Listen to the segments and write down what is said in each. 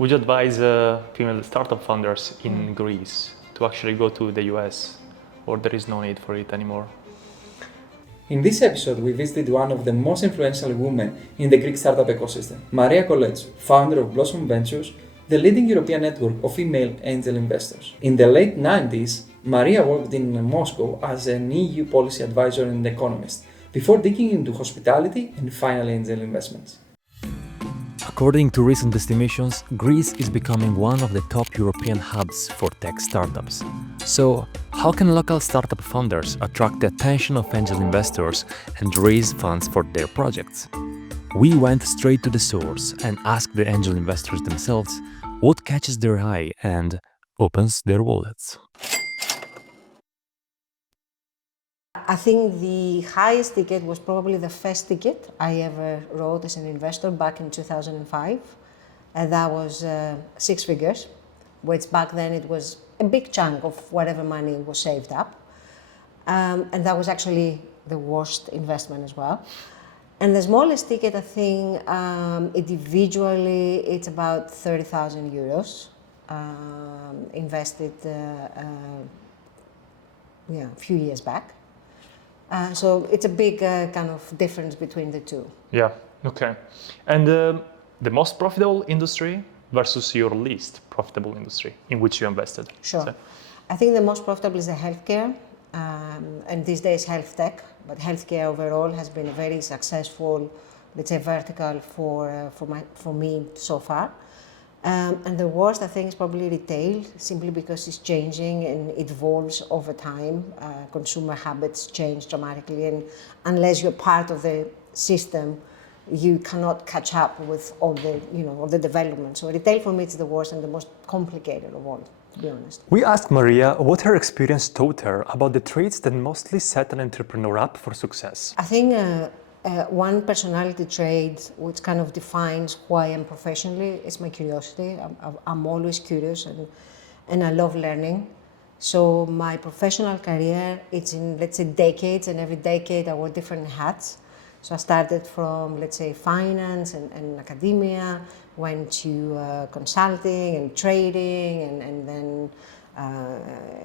Would you advise female startup founders in Greece to actually go to the US, or there is no need for it anymore? In this episode, we visited one of the most influential women in the Greek startup ecosystem, Maria Koletsou, founder of Blossom Ventures, the leading European network of female angel investors. In the late 90s, Maria worked in Moscow as an EU policy advisor and economist, before digging into hospitality and final angel investments. According to recent estimations, Greece is becoming one of the top European hubs for tech startups. So, how can local startup founders attract the attention of angel investors and raise funds for their projects? We went straight to the source and asked the angel investors themselves what catches their eye and opens their wallets. I think the highest ticket was probably the first ticket I ever wrote as an investor back in 2005. And that was 6 figures, which back then it was a big chunk of whatever money was saved up. And that was actually the worst investment as well. And the smallest ticket, I think, individually, it's about 30,000 euros invested a few years back. So it's a big kind of difference between the two. Yeah, okay. And the most profitable industry versus your least profitable industry in which you invested? Sure. So. I think the most profitable is the healthcare, and these days health tech, but healthcare overall has been a very successful, let's say, vertical for me so far. And the worst, I think, is probably retail, simply because it's changing and it evolves over time. Consumer habits change dramatically, and unless you're part of the system, you cannot catch up with all the development. So retail for me is the worst and the most complicated of all, to be honest. We asked Maria what her experience taught her about the traits that mostly set an entrepreneur up for success. I think one personality trait which kind of defines who I am professionally is my curiosity. I'm always curious and I love learning. So my professional career, it's in, let's say, decades, and every decade I wore different hats. So I started from, let's say, finance and academia, went to consulting and trading, and then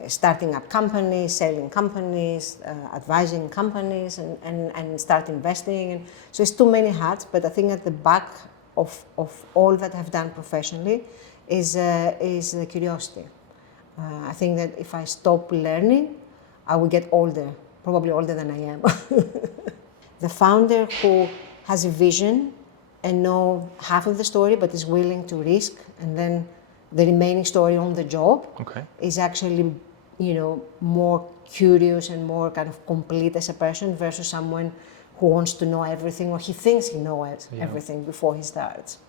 starting up companies, selling companies, advising companies, and start investing. And so it's too many hats, but I think at the back of all that I've done professionally is the curiosity. I think that if I stop learning, I will get older, probably older than I am. The founder who has a vision and know half of the story, but is willing to risk, and then the remaining story on the job, is actually, more curious and more kind of complete as a person versus someone who wants to know everything, or he thinks he knows everything before he starts.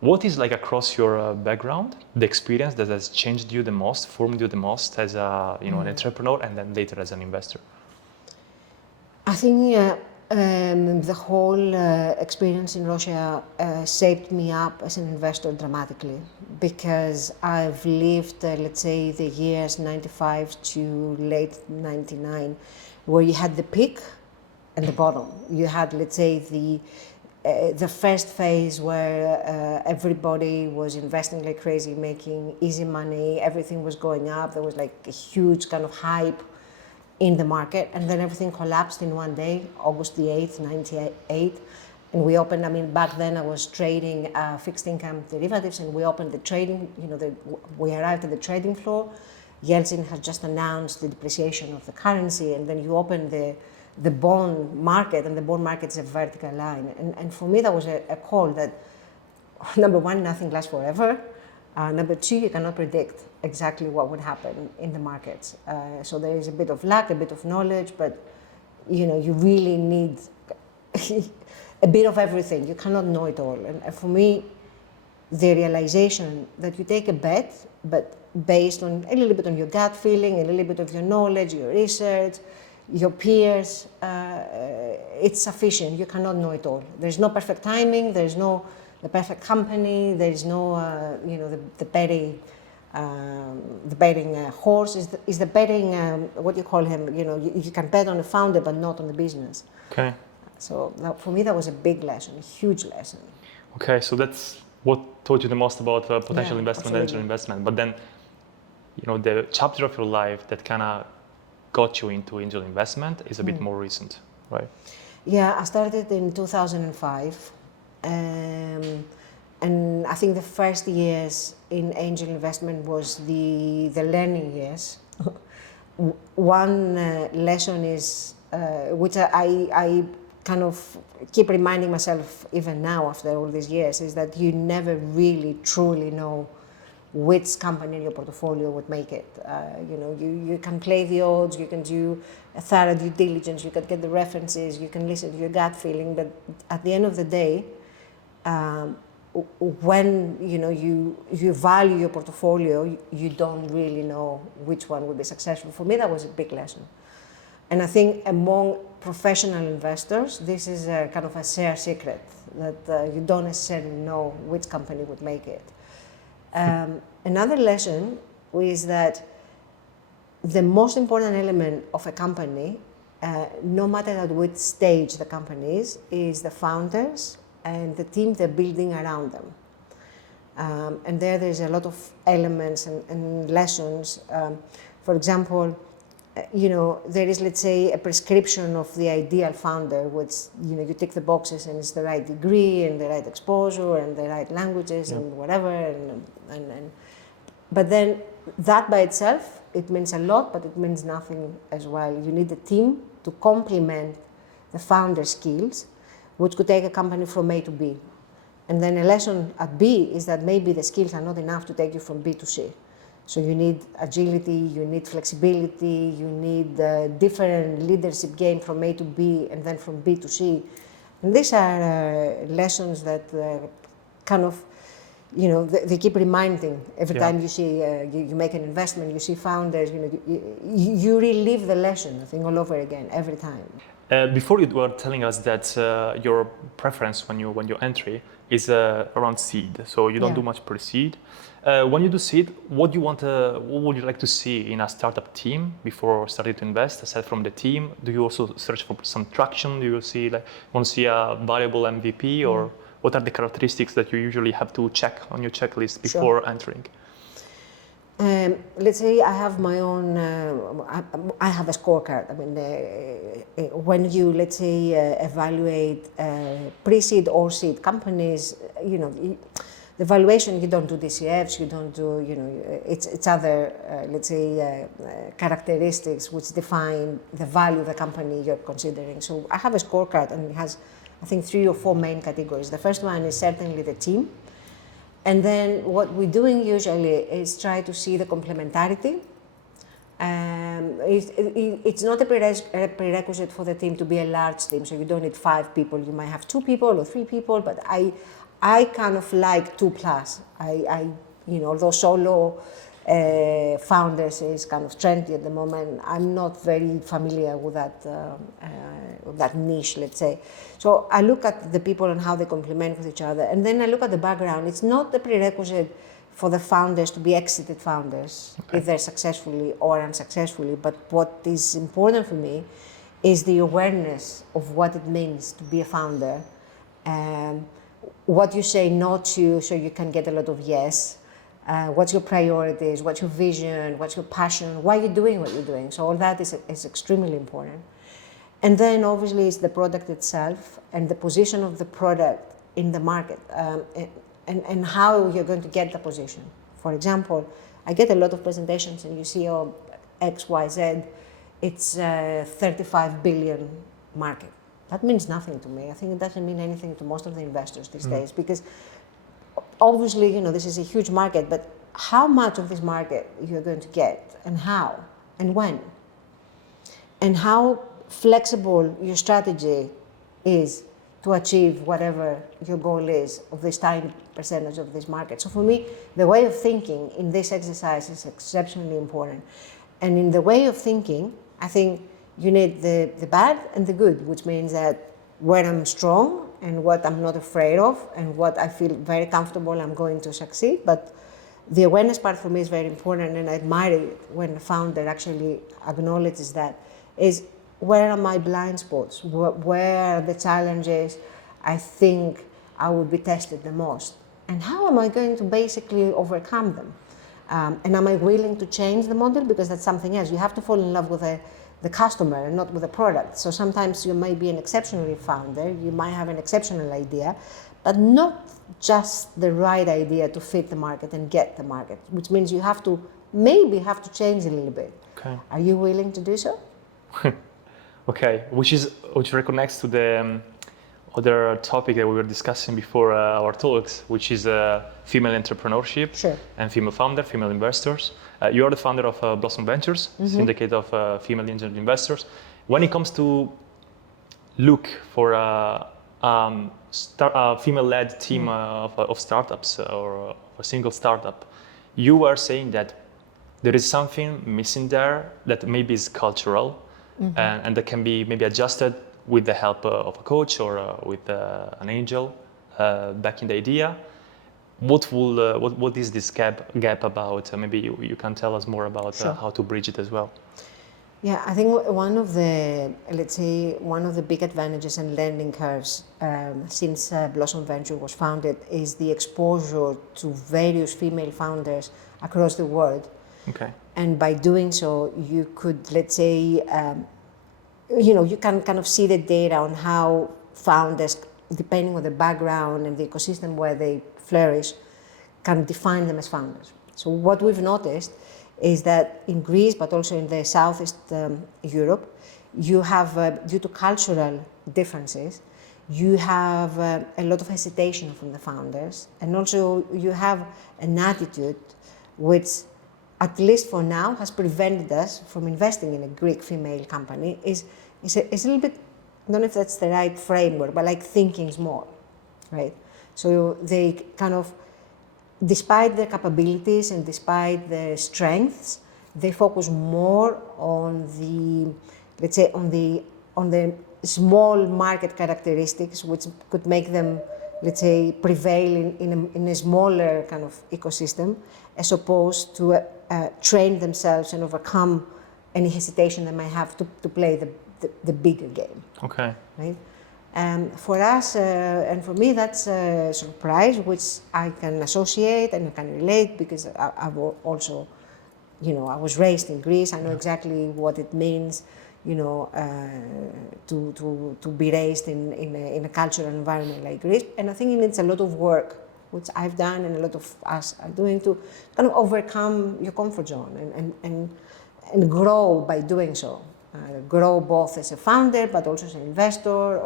What is, like, across your background, the experience that has changed you the most, formed you the most as a, an entrepreneur and then later as an investor? I think the whole experience in Russia shaped me up as an investor dramatically, because I've lived, let's say, the years 95 to late 99, where you had the peak and the bottom. You had, let's say, the first phase where everybody was investing like crazy, making easy money, everything was going up, there was like a huge kind of hype in the market, and then everything collapsed in one day, August the 8th, 98. And we opened, back then I was trading fixed income derivatives, and we opened the trading, we arrived at the trading floor. Yeltsin had just announced the depreciation of the currency, and then you open the bond market, and the bond market is a vertical line. And for me, that was a call that, number one, nothing lasts forever. Number two, you cannot predict exactly what would happen in the markets. So there is a bit of luck, a bit of knowledge, but you really need a bit of everything. You cannot know it all. And for me, the realization that you take a bet, but based on a little bit on your gut feeling, a little bit of your knowledge, your research, your peers, it's sufficient. You cannot know it all. There's no perfect timing. There's no the perfect company. There's no, the betting horse is the betting. What do you call him? You can bet on the founder, but not on the business. Okay. So for me, that was a big lesson, a huge lesson. Okay, so that's what taught you the most about potential Yeah, investment, absolutely. angel investment? But then, the chapter of your life that kind of got you into angel investment is a bit more recent, right? Yeah, I started in 2005. And I think the first years in angel investment was the learning years. One lesson is, which I kind of keep reminding myself even now after all these years, is that you never really truly know which company in your portfolio would make it. You can play the odds, you can do a thorough due diligence, you can get the references, you can listen to your gut feeling, but at the end of the day, when you value your portfolio, you don't really know which one will be successful. For me, that was a big lesson. And I think among professional investors, this is a kind of a shared secret, that you don't necessarily know which company would make it. Another lesson is that the most important element of a company, no matter at which stage the company is the founders and the team they're building around them. And there's a lot of elements and lessons. For example, there is, let's say, a prescription of the ideal founder, which, you tick the boxes and it's the right degree and the right exposure and the right languages and whatever. But then that by itself, it means a lot, but it means nothing as well. You need a team to complement the founder skills, which could take a company from A to B. And then a lesson at B is that maybe the skills are not enough to take you from B to C. So you need agility, you need flexibility, you need different leadership game from A to B and then from B to C. And these are lessons that kind of, they keep reminding every time you see, you make an investment, you see founders, you relive the lesson, I think, all over again, every time. Before you were telling us that your preference when you entry is around seed, so you don't do much pre-seed. When you do seed, what would you like to see in a startup team before starting to invest? Aside from the team, do you also search for some traction? Do you want to see a valuable MVP, or what are the characteristics that you usually have to check on your checklist before entering? Let's say I have my own, I have a scorecard. I mean, when you, let's say, evaluate pre-seed or seed companies, the valuation, you don't do DCFs, you don't do, it's other, let's say, characteristics which define the value of the company you're considering. So I have a scorecard, and it has, I think, 3 or 4 main categories. The first one is certainly the team. And then what we're doing usually is try to see the complementarity. It's not a prerequisite for the team to be a large team, so you don't need 5 people. You might have 2 people or 3 people, but I kind of like 2+. Although solo founders is kind of trendy at the moment, I'm not very familiar with that niche, let's say. So I look at the people and how they complement with each other, and then I look at the background. It's not the prerequisite for the founders to be exited founders, either successfully or unsuccessfully, but what is important for me is the awareness of what it means to be a founder, what you say no to so you can get a lot of yes, what's your priorities, what's your vision, what's your passion, why are you doing what you're doing. So all that is extremely important. And then obviously it's the product itself and the position of the product in the market, and how you're going to get the position. For example, I get a lot of presentations and you see, X, Y, Z, it's a 35 billion market. That means nothing to me. I think it doesn't mean anything to most of the investors these days, because obviously, this is a huge market, but how much of this market you're going to get, and how, and when, and how flexible your strategy is to achieve whatever your goal is of this tiny percentage of this market. So for me, the way of thinking in this exercise is exceptionally important. And in the way of thinking, I think you need the bad and the good, which means that where I'm strong and what I'm not afraid of and what I feel very comfortable I'm going to succeed. But the awareness part for me is very important, and I admire it when a founder actually acknowledges that, is where are my blind spots? Where are the challenges I think I will be tested the most? and how am I going to basically overcome them? And am I willing to change the model? Because that's something else. You have to fall in love with the customer and not with the product. So sometimes you might be an exceptional founder, you might have an exceptional idea, but not just the right idea to fit the market and get the market, which means you have to maybe change a little bit. Okay. Are you willing to do so? Okay, which reconnects to the other topic that we were discussing before our talks, which is female entrepreneurship. Sure. And female founder, female investors. You are the founder of Blossom Ventures, syndicate of female angel investors. When it comes to look for a female-led team of startups or a single startup, you are saying that there is something missing there that maybe is cultural and that can be maybe adjusted with the help of a coach or with an angel backing the idea. What is this gap about? Maybe you can tell us more about Sure. how to bridge it as well. Yeah, I think one of the big advantages and learning curves since Blossom Venture was founded is the exposure to various female founders across the world. Okay. And by doing so, you could, let's say, you can kind of see the data on how founders, depending on the background and the ecosystem where they flourish, can define them as founders. So what we've noticed is that in Greece, but also in the Southeast Europe, you have, due to cultural differences, you have a lot of hesitation from the founders, and also you have an attitude which, at least for now, has prevented us from investing in a Greek female company. Is a little bit, I don't know if that's the right framework, but like thinking small, right? So they kind of, despite their capabilities and despite their strengths, they focus more on the, let's say, on the small market characteristics which could make them, let's say, prevail in a smaller kind of ecosystem, as opposed to train themselves and overcome any hesitation they might have to play the bigger game. Okay. Right? For us, and for me, that's a surprise, which I can associate and I can relate, because I've also, I was raised in Greece. I know exactly what it means, to be raised in a cultural environment like Greece. And I think it needs a lot of work, which I've done and a lot of us are doing, to kind of overcome your comfort zone and grow by doing so. Grow both as a founder, but also as an investor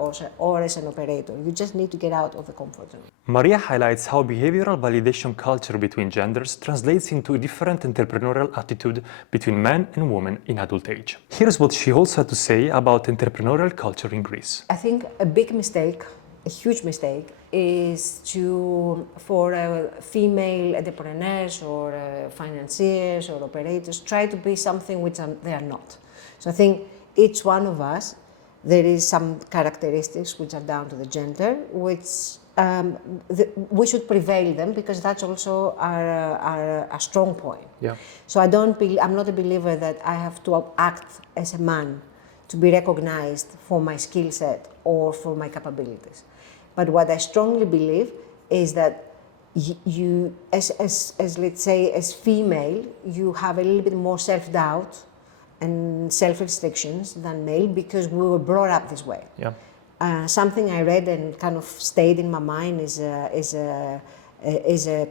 or as an operator. You just need to get out of the comfort zone. Maria highlights how behavioral validation culture between genders translates into a different entrepreneurial attitude between men and women in adult age. Here's what she also had to say about entrepreneurial culture in Greece. I think a big mistake, a huge mistake, is for female entrepreneurs or financiers or operators try to be something which they are not. So I think each one of us, there is some characteristics which are down to the gender, which we should prevail them, because that's also our strong point. Yeah. So I'm not a believer that I have to act as a man to be recognized for my skill set or for my capabilities. But what I strongly believe is that you, as let's say, as female, you have a little bit more self-doubt and self-restrictions than male, because we were brought up this way. Yeah. Something I read and kind of stayed in my mind is a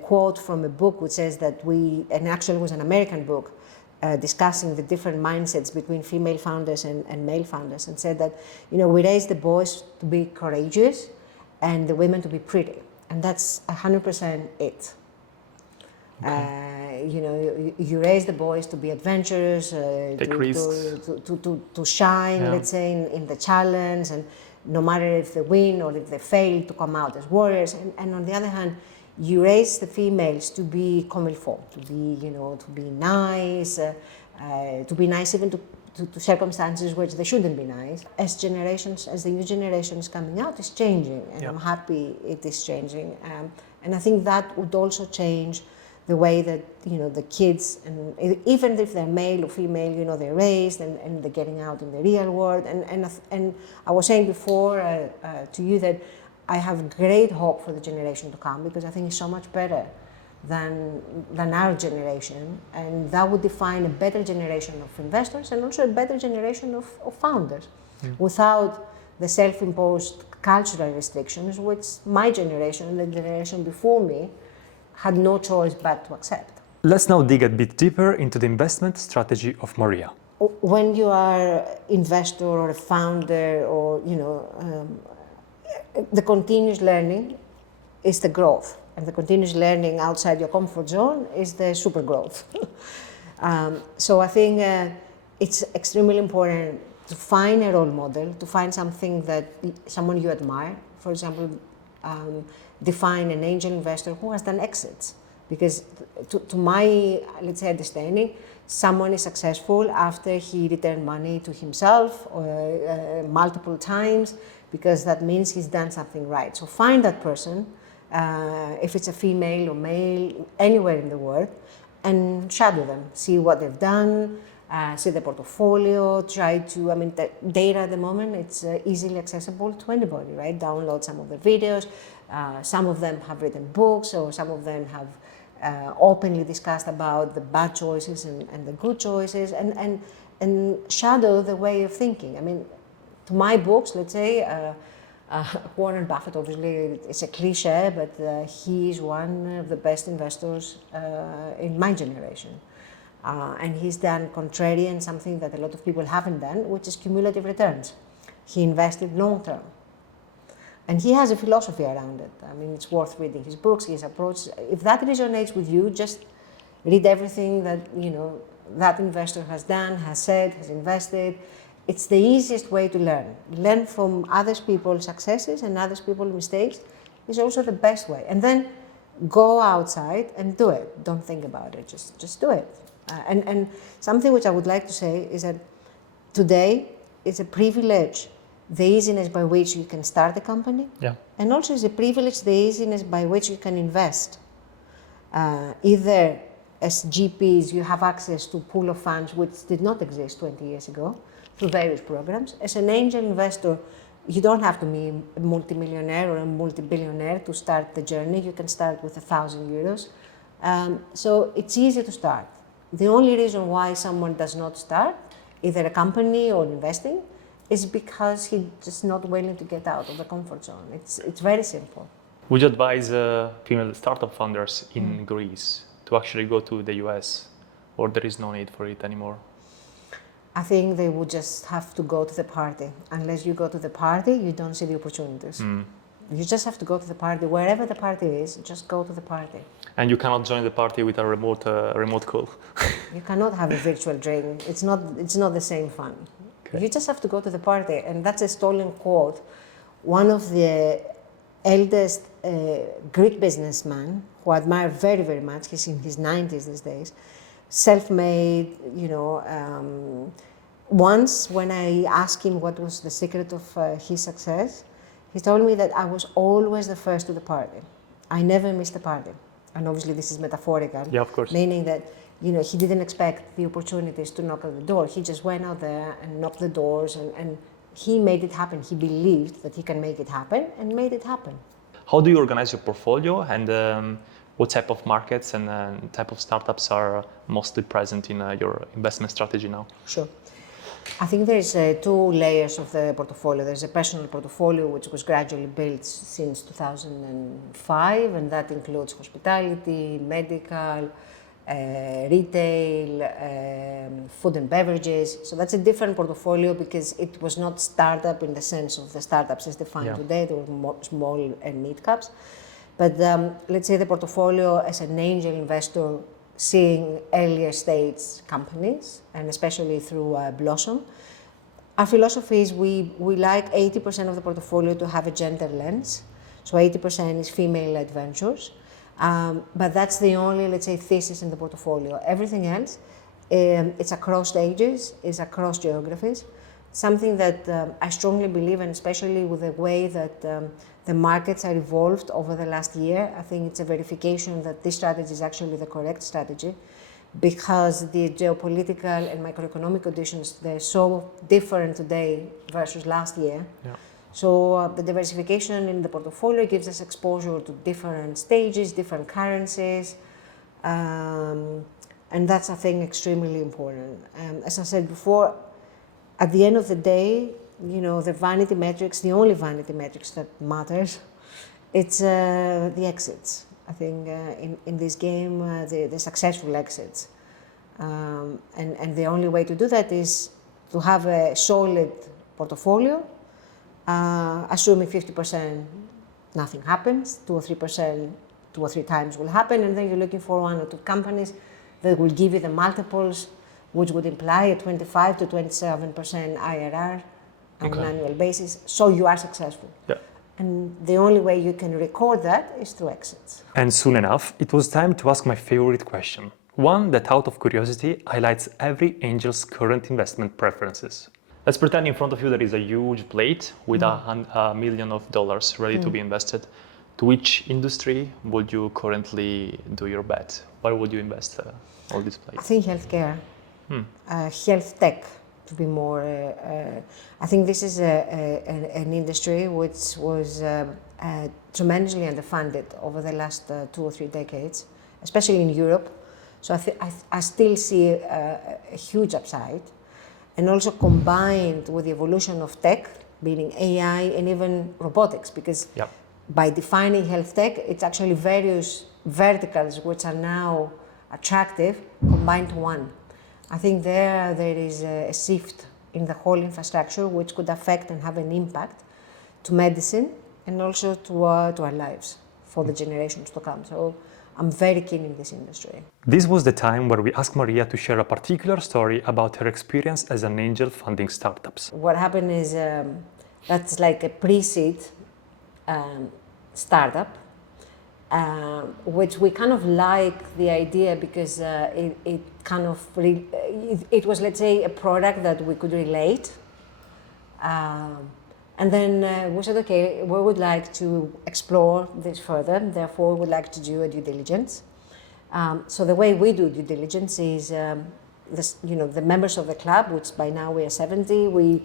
quote from a book which says that and actually it was an American book, discussing the different mindsets between female founders and male founders, and said that, we raise the boys to be courageous and the women to be pretty. And that's 100% it. Okay. You raise the boys to be adventurous, to shine, let's say, in the challenge, and no matter if they win or if they fail, to come out as warriors. And on the other hand, you raise the females to be comme il faut, to be nice, even to circumstances which they shouldn't be nice. As the new generation is coming out, is changing, and I'm happy it is changing. And I think that would also change the way that the kids, and even if they're male or female, they're raised and they're getting out in the real world. And I was saying before to you that I have great hope for the generation to come because I think it's so much better than our generation, and that would define a better generation of investors and also a better generation of founders without the self-imposed cultural restrictions which my generation and the generation before me had no choice but to accept. Let's now dig a bit deeper into the investment strategy of Maria. When you are an investor or a founder or, the continuous learning is the growth. And the continuous learning outside your comfort zone is the super growth. So I think it's extremely important to find a role model, to find someone you admire. For example, define an angel investor who has done exits. Because to my, let's say, understanding, someone is successful after he returned money to himself multiple times, because that means he's done something right. So find that person, if it's a female or male, anywhere in the world, and shadow them, see what they've done, see the portfolio, the data at the moment, it's easily accessible to anybody, right? Download some of the videos. Some of them have written books, or some of them have openly discussed about the bad choices and the good choices, and shadow the way of thinking. I mean, to my books, let's say, Warren Buffett, obviously, it's a cliche, but he is one of the best investors in my generation. And he's done contrarian, something that a lot of people haven't done, which is cumulative returns. He invested long term. And he has a philosophy around it. I mean, it's worth reading his books, his approach. If that resonates with you, just read everything that, that investor has done, has said, has invested. It's the easiest way to learn. Learn from other people's successes and other people's mistakes is also the best way. And then go outside and do it. Don't think about it, just do it. And something which I would like to say is that today it's a privilege, the easiness by which you can start a company, and also it's a privilege, the easiness by which you can invest. Either as GPs, you have access to a pool of funds which did not exist 20 years ago through various programs. As an angel investor, you don't have to be a multimillionaire or a multi-billionaire to start the journey. You can start with €1,000. So it's easy to start. The only reason why someone does not start, either a company or investing, is because he's just not willing to get out of the comfort zone. It's very simple. Would you advise female startup founders in Greece to actually go to the US, or there is no need for it anymore? I think they would just have to go to the party. Unless you go to the party, you don't see the opportunities. You just have to go to the party. Wherever the party is, just go to the party. And you cannot join the party with a remote call. You cannot have a virtual drink. It's not the same fun. Okay. You just have to go to the party. And that's a stolen quote. One of the eldest Greek businessmen, who I admire very, very much, he's in his 90s these days, self-made, once when I asked him what was the secret of his success, he told me that I was always the first to the party. I never missed a party. And obviously this is metaphorical. Yeah, of course. Meaning that, he didn't expect the opportunities to knock at the door. He just went out there and knocked the doors and he made it happen. He believed that he can make it happen and made it happen. How do you organize your portfolio, and what type of markets and type of startups are mostly present in your investment strategy now? Sure. I think there's two layers of the portfolio. There's a personal portfolio which was gradually built since 2005, and that includes hospitality, medical, retail, food and beverages. So that's a different portfolio because it was not startup in the sense of the startups as defined today. They were small and mid caps. But let's say the portfolio as an angel investor, seeing earlier stage companies, and especially through Blossom. Our philosophy is we like 80% of the portfolio to have a gender lens. So 80% is female-led ventures. But that's the only, let's say, thesis in the portfolio. Everything else, it's across stages, it's across geographies. Something that I strongly believe, and especially with the way that the markets are evolved over the last year, I think it's a verification that this strategy is actually the correct strategy, because the geopolitical and macroeconomic conditions, they're so different today versus last year. So the diversification in the portfolio gives us exposure to different stages, different currencies, and that's, I think, extremely important. As I said before, at the end of the day, the vanity metrics, the only vanity metrics that matters, it's the exits. I think in this game, the successful exits. And the only way to do that is to have a solid portfolio, assuming 50% nothing happens, 2 or 3%, 2 or 3 times will happen, and then you're looking for 1 or 2 companies that will give you the multiples, which would imply a 25 to 27% IRR on an annual basis, so you are successful. Yeah. And the only way you can record that is through exits. And soon enough, it was time to ask my favorite question. One that, out of curiosity, highlights every angel's current investment preferences. Let's pretend in front of you there is a huge plate with $1 million ready to be invested. To which industry would you currently do your bet? Where would you invest all this plate? I think healthcare, health tech, to be more. I think this is an industry which was tremendously underfunded over the last 2 or 3 decades, especially in Europe. So I still see a huge upside. And also combined with the evolution of tech, meaning AI and even robotics, because by defining health tech, it's actually various verticals which are now attractive combined to one. I think there is a shift in the whole infrastructure which could affect and have an impact to medicine and also to our lives for the generations to come. So I'm very keen in this industry. This was the time where we asked Maria to share a particular story about her experience as an angel funding startups. What happened is that's like a pre-seed startup, which we kind of like the idea because it kind of it was, let's say, a product that we could relate. And then we said, okay, we would like to explore this further, therefore we would like to do a due diligence. So the way we do due diligence is, the members of the club, which by now we are 70, we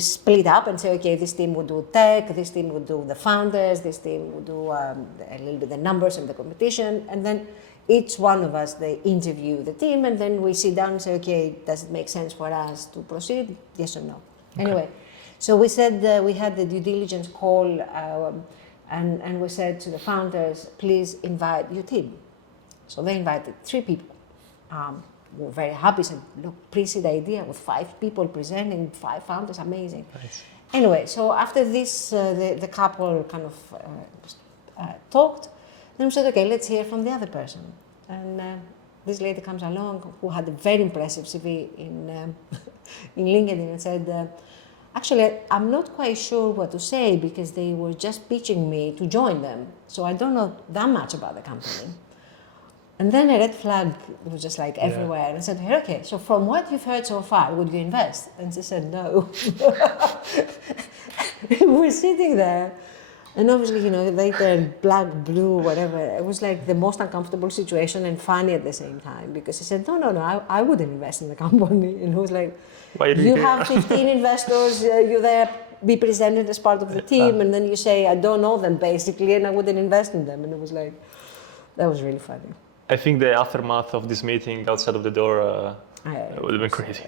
split up and say, okay, this team would do tech, this team would do the founders, this team would do a little bit the numbers and the competition, and then each one of us, they interview the team, and then we sit down and say, okay, does it make sense for us to proceed? Yes or no? Okay. Anyway. So we said we had the due diligence call, and we said to the founders, please invite your team. So they invited 3 people. We were very happy, said, look, pre-seed idea with 5 people presenting, 5 founders, amazing. Nice. Anyway, so after this, the couple kind of talked, then we said, okay, let's hear from the other person. And this lady comes along who had a very impressive CV in LinkedIn and said, actually, I'm not quite sure what to say because they were just pitching me to join them. So I don't know that much about the company. And then a red flag was just like everywhere. And I said, hey, okay, so from what you've heard so far, would you invest? And she said, no. We're sitting there. And obviously, later, black, blue, whatever. It was like the most uncomfortable situation and funny at the same time because he said, no, I wouldn't invest in the company. And he was like, you have 15 investors, you're there, be presented as part of the team, and then you say, I don't know them, basically, and I wouldn't invest in them. And it was like, that was really funny. I think the aftermath of this meeting outside of the door would have been crazy.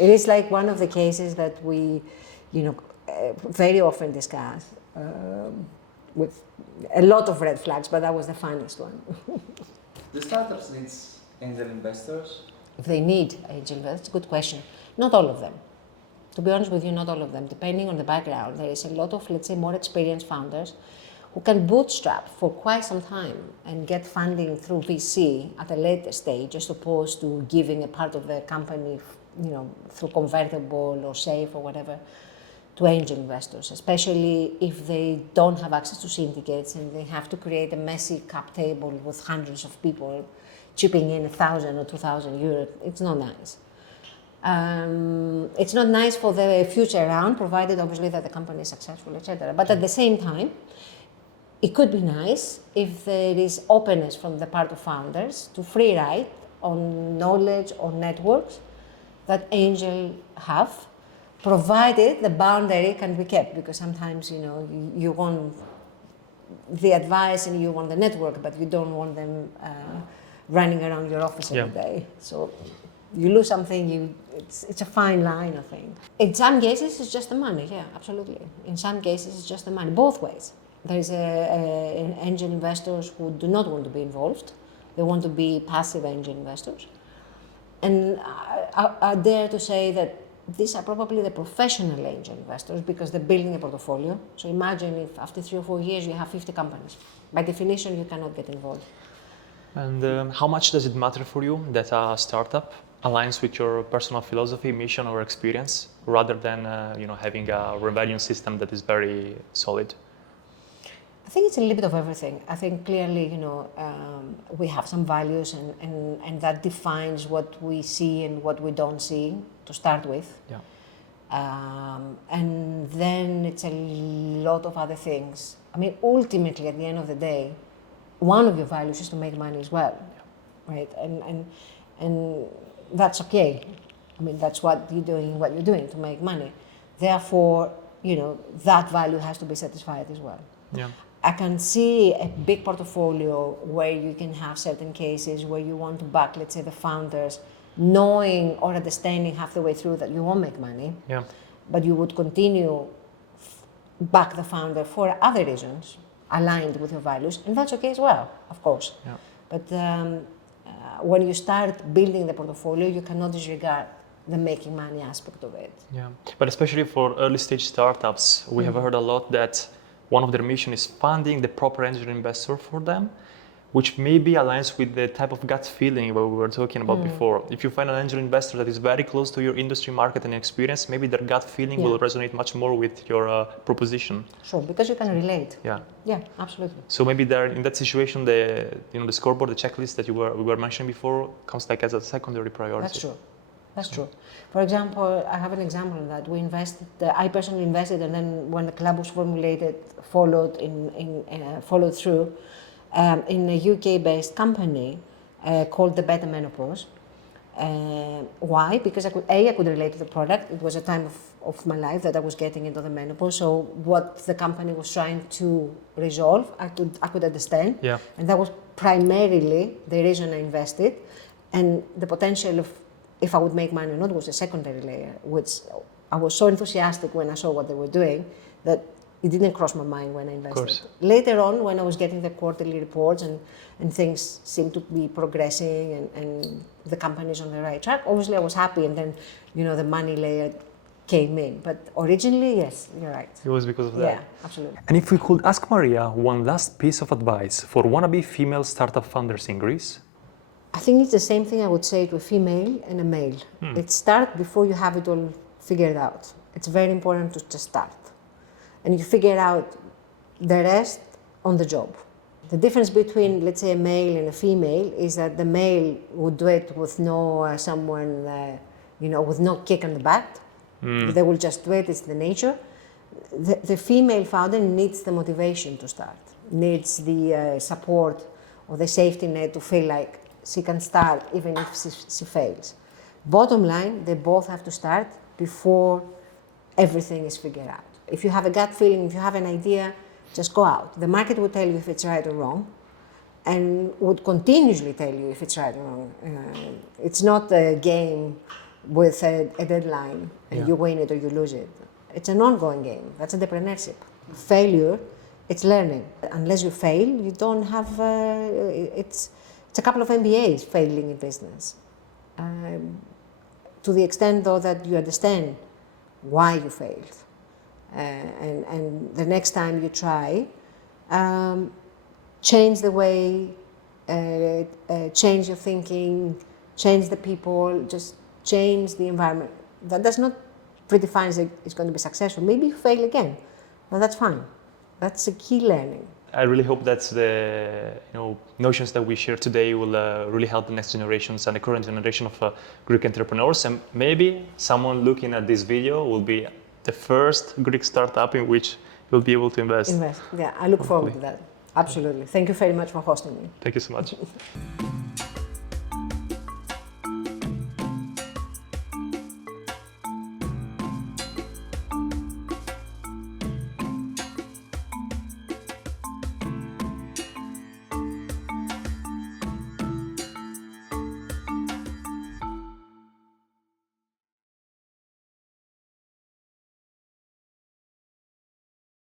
It is like one of the cases that we, very often discuss with a lot of red flags, but that was the funniest one. The startups need angel investors? If they need angel investors, that's a good question. Not all of them. To be honest with you, not all of them. Depending on the background, there is a lot of, let's say, more experienced founders who can bootstrap for quite some time and get funding through VC at a later stage, as opposed to giving a part of the company, through convertible or SAFE or whatever, to angel investors, especially if they don't have access to syndicates and they have to create a messy cap table with hundreds of people chipping in 1,000 or 2,000 euros. It's not nice. It's not nice for the future round, provided obviously that the company is successful, etc. But at the same time, it could be nice if there is openness from the part of founders to free ride on knowledge or networks that angels have, provided the boundary can be kept, because sometimes, you want the advice and you want the network, but you don't want them running around your office every day. So you lose something, it's a fine line, I think. In some cases, it's just the money, yeah, absolutely. In some cases, it's just the money, both ways. There is angel investors who do not want to be involved. They want to be passive angel investors. And I dare to say that these are probably the professional angel investors because they're building a portfolio. So imagine if after 3 or 4 years you have 50 companies. By definition, you cannot get involved. And how much does it matter for you that a startup aligns with your personal philosophy, mission, or experience, rather than having a revenue system that is very solid? I think it's a little bit of everything. I think clearly, we have some values and that defines what we see and what we don't see to start with. Yeah. And then it's a lot of other things. I mean, ultimately, at the end of the day, one of your values is to make money as well, right? And that's okay. I mean, that's what you're doing to make money. Therefore, that value has to be satisfied as well. Yeah. I can see a big portfolio where you can have certain cases where you want to back, let's say, the founders, knowing or understanding half the way through that you won't make money, but you would continue back the founder for other reasons aligned with your values, and that's okay as well, of course. Yeah. But when you start building the portfolio, you cannot disregard the making money aspect of it. Yeah, but especially for early stage startups, we have heard a lot that one of their mission is finding the proper angel investor for them, which maybe aligns with the type of gut feeling that we were talking about before. If you find an angel investor that is very close to your industry, market, and experience, maybe their gut feeling will resonate much more with your proposition. Sure, because you can relate. Yeah. Yeah, absolutely. So maybe there, in that situation, the scoreboard, the checklist that we were mentioning before, comes like as a secondary priority. That's true. That's true. For example, I have an example of that. We invested. I personally invested, and then when the club was formulated, followed through in a UK-based company called the Beta Menopause. Why? Because I could relate to the product. It was a time of my life that I was getting into the menopause. So what the company was trying to resolve, I could understand. Yeah. And that was primarily the reason I invested, and the potential of if I would make money or not was a secondary layer, which I was so enthusiastic when I saw what they were doing that it didn't cross my mind when I invested. Of course. Later on, when I was getting the quarterly reports and things seemed to be progressing and the company's on the right track, obviously I was happy, and then, the money layer came in. But originally, yes, you're right. It was because of that. Yeah, absolutely. And if we could ask Maria one last piece of advice for wannabe female startup founders in Greece? I think it's the same thing I would say to a female and a male. It starts before you have it all figured out. It's very important to just start. And you figure out the rest on the job. The difference between, let's say, a male and a female is that the male would do it with no with no kick on the back. They will just do it, it's the nature. The female founder needs the motivation to start, needs the support or the safety net to feel like she can start even if she fails. Bottom line, they both have to start before everything is figured out. If you have a gut feeling, if you have an idea, just go out. The market will tell you if it's right or wrong, and would continuously tell you if it's right or wrong. It's not a game with a deadline, and you win it or you lose it. It's an ongoing game. That's entrepreneurship. Failure, it's learning. Unless you fail, you don't have, it's a couple of MBAs failing in business. To the extent, though, that you understand why you failed. And the next time you try, change the way, change your thinking, change the people, just change the environment. That does not predefine that it's going to be successful. Maybe you fail again, but that's fine. That's a key learning. I really hope that the notions that we share today will really help the next generations and the current generation of Greek entrepreneurs. And maybe someone looking at this video will be the first Greek startup in which you'll be able to invest. Yeah, I look forward to that. Absolutely. Thank you very much for hosting me. Thank you so much.